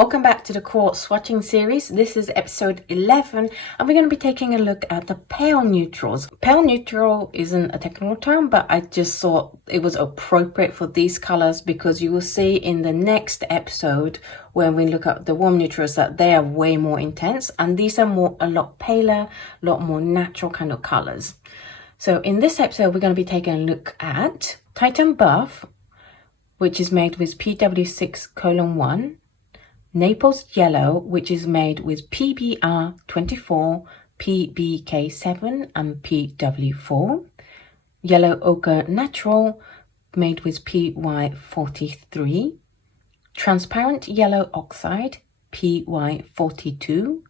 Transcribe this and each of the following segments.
Welcome back to the QoR swatching series. This is episode 11 and we're going to be taking a look at the pale neutrals. Pale neutral isn't a technical term, but I just thought it was appropriate for these colors because you will see in the next episode when we look at the warm neutrals that they are way more intense, and these are a lot paler, a lot more natural kind of colors. So in this episode we're going to be taking a look at Titan Buff, which is made with PW6:1, Naples Yellow, which is made with PBR24, PBK7 and PW4, Yellow Ochre Natural, made with PY43, Transparent Yellow Oxide, PY42,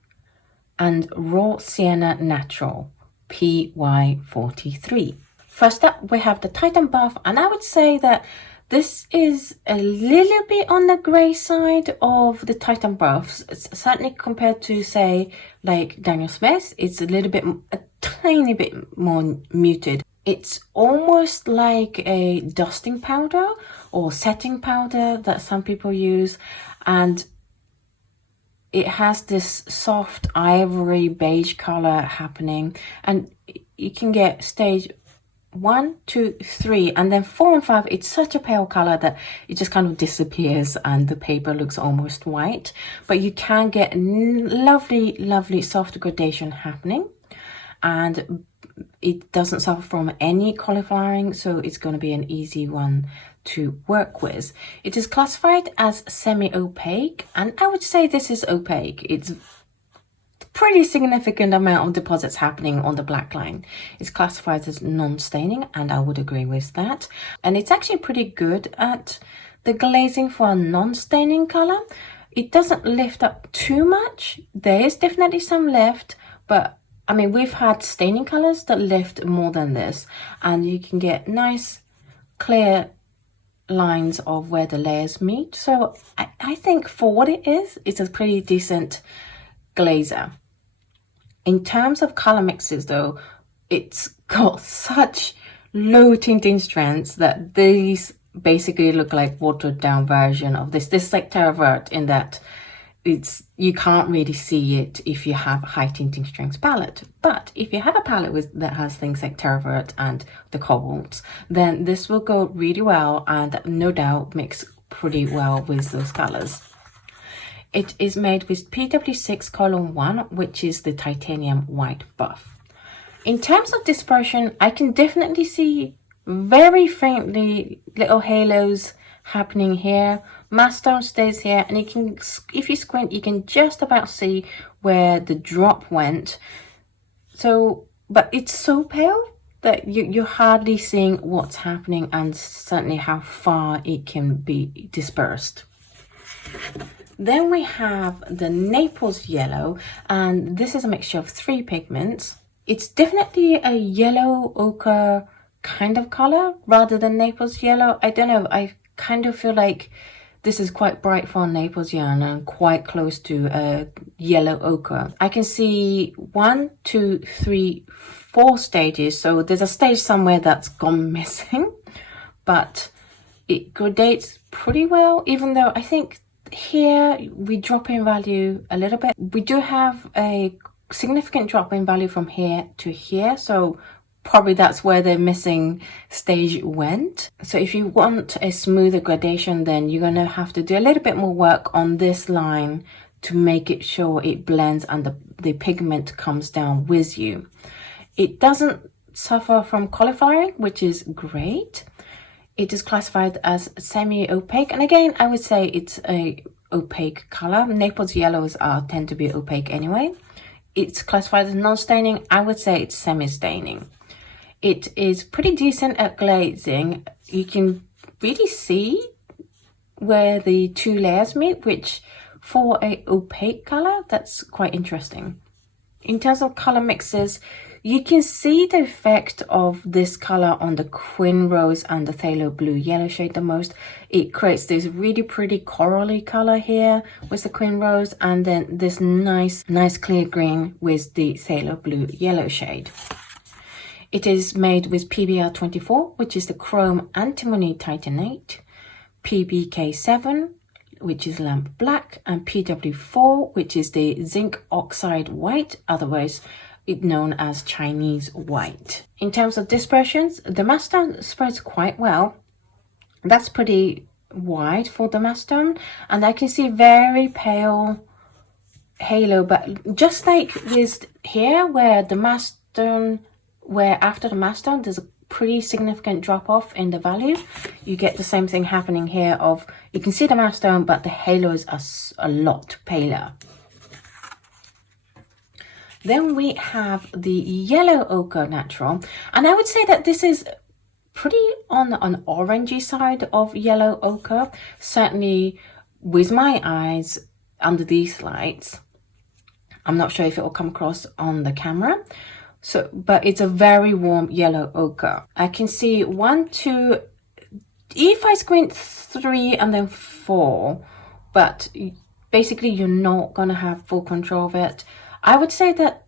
and Raw Sienna Natural, PY43. First up, we have the Titan Buff, and I would say that this is a little bit on the grey side of the Titan Buffs. It's certainly compared to, say, like Daniel Smith, it's a tiny bit more muted. It's almost like a dusting powder or setting powder that some people use, and it has this soft ivory beige color happening, and you can get stage 1, 2, 3, and then 4 and 5. It's such a pale color that it just kind of disappears and the paper looks almost white, but you can get lovely soft gradation happening, and it doesn't suffer from any cauliflowering, so it's going to be an easy one to work with. It is classified as semi-opaque, and I would say this is opaque. It's pretty significant amount of deposits happening on the black line. It's classified as non-staining, and I would agree with that. And it's actually pretty good at the glazing for a non-staining color. It doesn't lift up too much. There is definitely some lift, but I mean, we've had staining colors that lift more than this, and you can get nice clear lines of where the layers meet. So I think for what it is, it's a pretty decent glazer. In terms of color mixes though, it's got such low tinting strengths that these basically look like watered down version of this. This is like Terra Vert in that you can't really see it if you have high tinting strengths palette. But if you have a palette that has things like Terra Vert and the cobalts, then this will go really well and no doubt mix pretty well with those colors. It is made with PW6:1, which is the titanium white buff. In terms of dispersion, I can definitely see very faintly little halos happening here. Mass tone stays here, and you can, if you squint, you can just about see where the drop went. So, but it's so pale that you're hardly seeing what's happening and certainly how far it can be dispersed. Then we have the Naples Yellow, and this is a mixture of 3 pigments. It's definitely a yellow ochre kind of color rather than Naples Yellow. I don't know, I kind of feel like this is quite bright for Naples Yellow and quite close to a yellow ochre. I can see 1, 2, 3, 4 stages, so there's a stage somewhere that's gone missing, but it gradates pretty well, even though I think here we drop in value a little bit. We do have a significant drop in value from here to here, so probably that's where the missing stage went. So if you want a smoother gradation, then you're going to have to do a little bit more work on this line to make it sure it blends and the pigment comes down with you. It doesn't suffer from cauliflowering, which is great. It is classified as semi-opaque, and again, I would say it's a opaque color. Naples Yellows tend to be opaque anyway. It's classified as non-staining. I would say it's semi-staining. It is pretty decent at glazing. You can really see where the 2 layers meet, which for a opaque color, that's quite interesting. In terms of color mixes, you can see the effect of this color on the Quin Rose and the Phthalo Blue Yellow shade the most. It creates this really pretty corally color here with the Quin Rose, and then this nice clear green with the Phthalo Blue Yellow shade. It is made with PBR24, which is the Chrome Antimony Titanate, PBK7, which is lamp black, and PW4, which is the zinc oxide white, otherwise known as Chinese white. In terms of dispersions, the mass tone spreads quite well. That's pretty wide for the mass tone, and I can see very pale halo, but just like with here where the mass tone, where after the mass tone there's a pretty significant drop off in the value, you get the same thing happening here of you can see the mass tone but the halos are a lot paler. Then we have the yellow ochre natural, and I would say that this is pretty on an orangey side of yellow ochre, certainly with my eyes under these lights. I'm not sure if it will come across on the camera. So, but it's a very warm yellow ochre. I can see 1, 2, if I squint 3 and then 4, but basically you're not gonna have full control of it. I would say that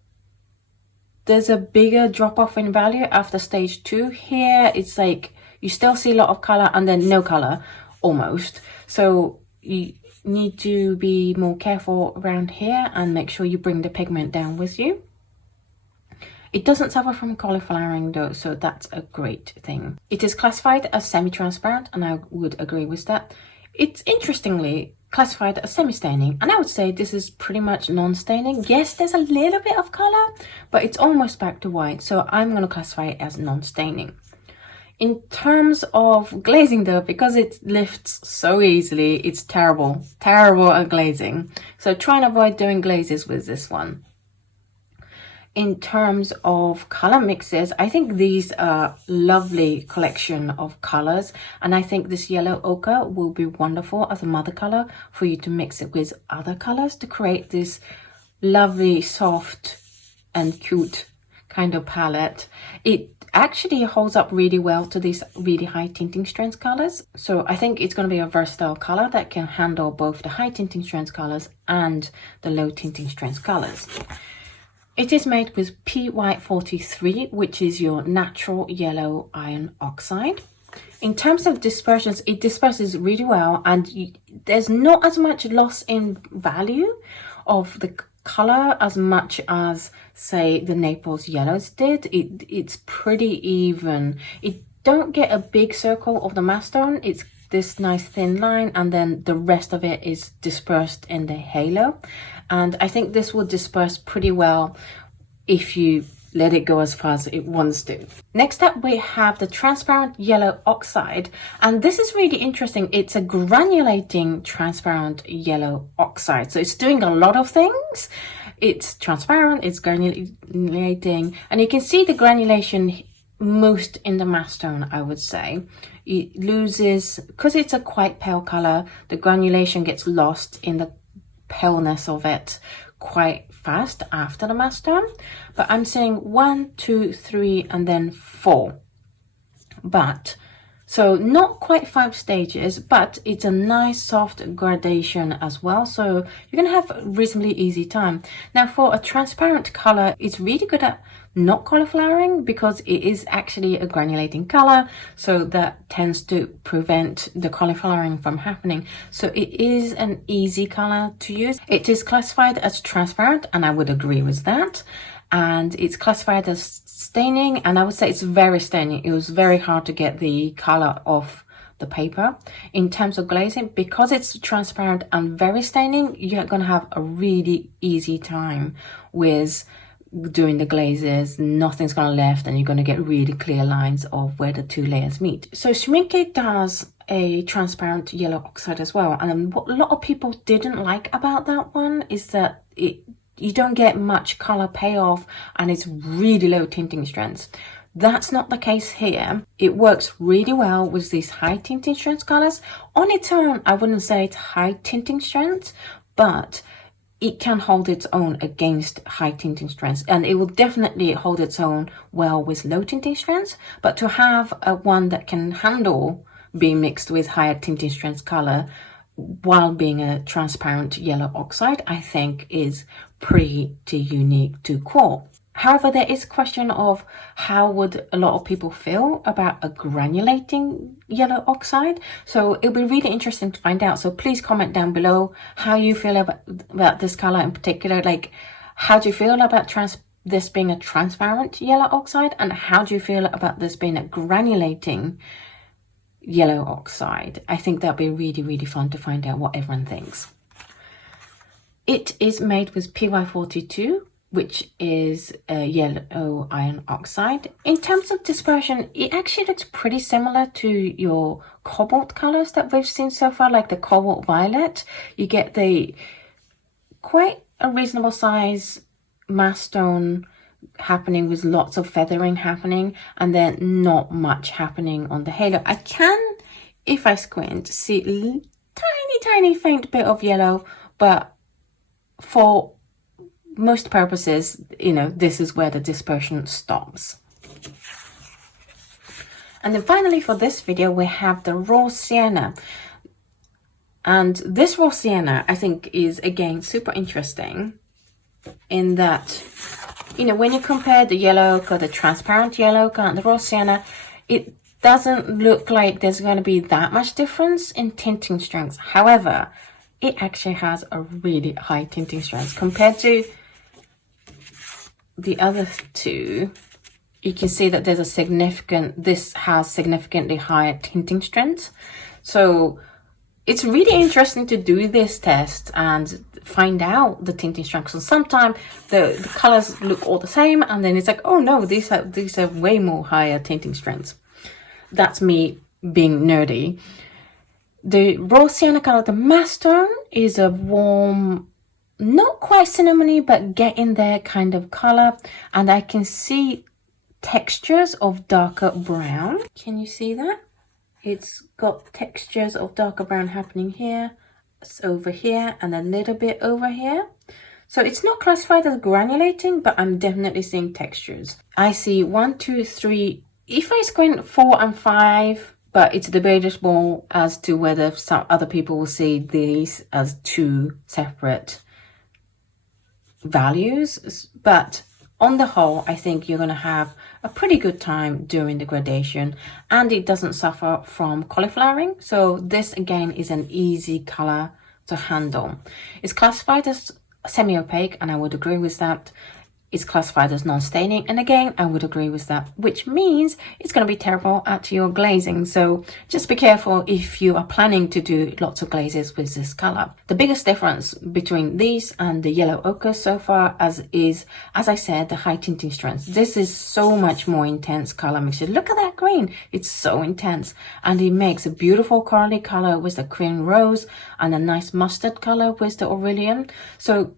there's a bigger drop off in value after stage 2. Here it's like you still see a lot of color and then no color almost. So you need to be more careful around here and make sure you bring the pigment down with you. It doesn't suffer from cauliflowering though, so that's a great thing. It is classified as semi-transparent, and I would agree with that. It's interestingly classified as semi-staining, and I would say this is pretty much non-staining. Yes, there's a little bit of color, but it's almost back to white, so I'm going to classify it as non-staining. In terms of glazing though, because it lifts so easily, it's terrible at glazing. So try and avoid doing glazes with this one. In terms of color mixes, I think these are lovely collection of colors, and I think this yellow ochre will be wonderful as a mother color for you to mix it with other colors to create this lovely, soft and cute kind of palette. It actually holds up really well to these really high tinting strength colors, so I think it's going to be a versatile color that can handle both the high tinting strength colors and the low tinting strength colors. It is made with Py43, which is your natural yellow iron oxide. In terms of dispersions, it disperses really well, and there's not as much loss in value of the color as much as, say, the Naples Yellows did. It's pretty even. It don't get a big circle of the mass tone. It's this nice thin line, and then the rest of it is dispersed in the halo. And I think this will disperse pretty well if you let it go as far as it wants to. Next up, we have the transparent yellow oxide, and this is really interesting. It's a granulating transparent yellow oxide, so it's doing a lot of things. It's transparent, it's granulating, and you can see the granulation most in the mass tone, I would say. It loses, because it's a quite pale color, the granulation gets lost in the paleness of it quite fast after the mass tone. But I'm saying 1, 2, 3 and then 4, but so not quite 5 stages, but it's a nice soft gradation as well, so you're gonna have a reasonably easy time. Now for a transparent color, it's really good at not cauliflowering because it is actually a granulating color, so that tends to prevent the cauliflowering from happening. So it is an easy color to use. It is classified as transparent, and I would agree with that. And it's classified as staining, and I would say it's very staining. It was very hard to get the color off the paper. In terms of glazing, because it's transparent and very staining, you're going to have a really easy time with doing the glazes. Nothing's going to left, and you're going to get really clear lines of where the two layers meet. So Schmincke does a transparent yellow oxide as well, and what a lot of people didn't like about that one is that you don't get much color payoff, and it's really low tinting strengths. That's not the case here. It works really well with these high tinting strength colors. On its own, I wouldn't say it's high tinting strength, but it can hold its own against high tinting strengths, and it will definitely hold its own well with low tinting strengths. But to have a one that can handle being mixed with higher tinting strength color while being a transparent yellow oxide, I think is pretty unique to QoR. However, there is a question of how would a lot of people feel about a granulating yellow oxide. So it'll be really interesting to find out. So please comment down below how you feel about this color in particular. Like, how do you feel about this being a transparent yellow oxide, and how do you feel about this being a granulating yellow oxide? I think that'll be really, really fun to find out what everyone thinks. It is made with PY42, which is a yellow iron oxide. In terms of dispersion, it actually looks pretty similar to your cobalt colors that we've seen so far, like the cobalt violet. You get the quite a reasonable size mass stone happening with lots of feathering happening, and then not much happening on the halo. I can, if I squint, see tiny faint bit of yellow, but for most purposes, you know, this is where the dispersion stops. And then finally for this video, we have the Raw Sienna. And this Raw Sienna, I think, is again super interesting in that, you know, when you compare the yellow ochre, the transparent yellow ochre, and the Raw Sienna, it doesn't look like there's going to be that much difference in tinting strengths. However, it actually has a really high tinting strength compared to the other two. You can see that there's a this has significantly higher tinting strength. So it's really interesting to do this test and find out the tinting strength. So sometimes the colors look all the same, and then it's like, oh no, these are way more higher tinting strengths. That's me being nerdy. The Raw Sienna color, the mass tone, is a warm, not quite cinnamony, but get in there kind of color. And I can see textures of darker brown. Can you see that? It's got textures of darker brown happening here, it's over here, and a little bit over here. So it's not classified as granulating, but I'm definitely seeing textures. I see 1, 2, 3, if I squint 4 and 5, but it's debatable as to whether some other people will see these as 2 separate values. But on the whole, I think you're going to have a pretty good time during the gradation, and it doesn't suffer from cauliflowering. So this again is an easy color to handle. It's classified as semi-opaque, and I would agree with that. It's classified as non-staining, and again, I would agree with that, which means it's going to be terrible at your glazing. So just be careful if you are planning to do lots of glazes with this color. The biggest difference between these and the yellow ochre so far is, as I said, the high tinting strength. This is so much more intense color mixture. Look at that green. It's so intense, and it makes a beautiful corally color with the cream rose and a nice mustard color with the Aurelian. So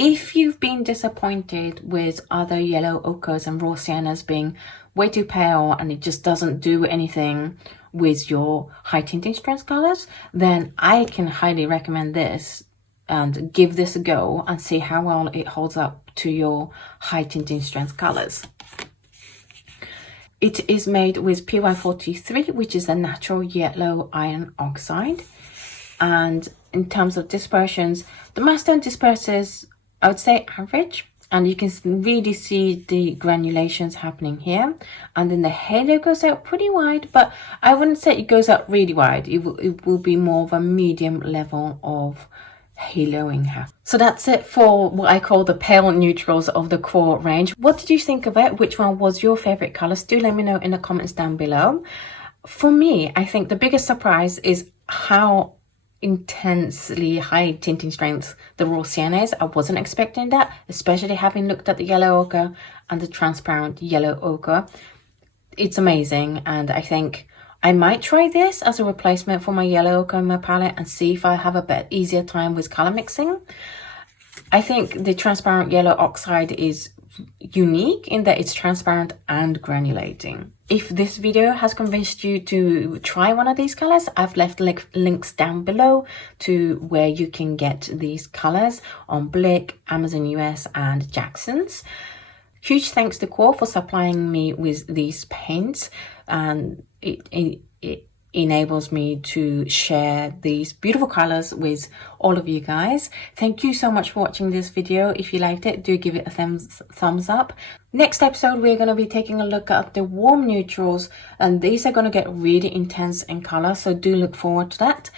if you've been disappointed with other yellow ochres and Raw Siennas being way too pale and it just doesn't do anything with your high tinting strength colors, then I can highly recommend this and give this a go and see how well it holds up to your high tinting strength colors. It is made with PY43, which is a natural yellow iron oxide. And in terms of dispersions, the mass tone disperses, I would say, average, and you can really see the granulations happening here. And then the halo goes out pretty wide, but I wouldn't say it goes out really wide. It will be more of a medium level of haloing. So that's it for what I call the pale neutrals of the QoR range. What did you think of it? Which one was your favorite colors? Do let me know in the comments down below. For me, I think the biggest surprise is how intensely high tinting strength the Raw Sienna is. I wasn't expecting that, especially having looked at the yellow ochre and the transparent yellow ochre. It's amazing, and I think I might try this as a replacement for my yellow ochre in my palette and see if I have a bit easier time with color mixing. I think the transparent yellow oxide is unique in that it's transparent and granulating. If this video has convinced you to try one of these colors, I've left links down below to where you can get these colors on Blick, Amazon US, and Jackson's. Huge thanks to QoR for supplying me with these paints, and it enables me to share these beautiful colors with all of you guys. Thank you so much for watching this video. If you liked it, do give it a thumbs up. Next episode, we're going to be taking a look at the warm neutrals, and these are going to get really intense in color, so do look forward to that.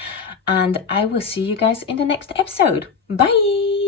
And I will see you guys in the next episode. Bye.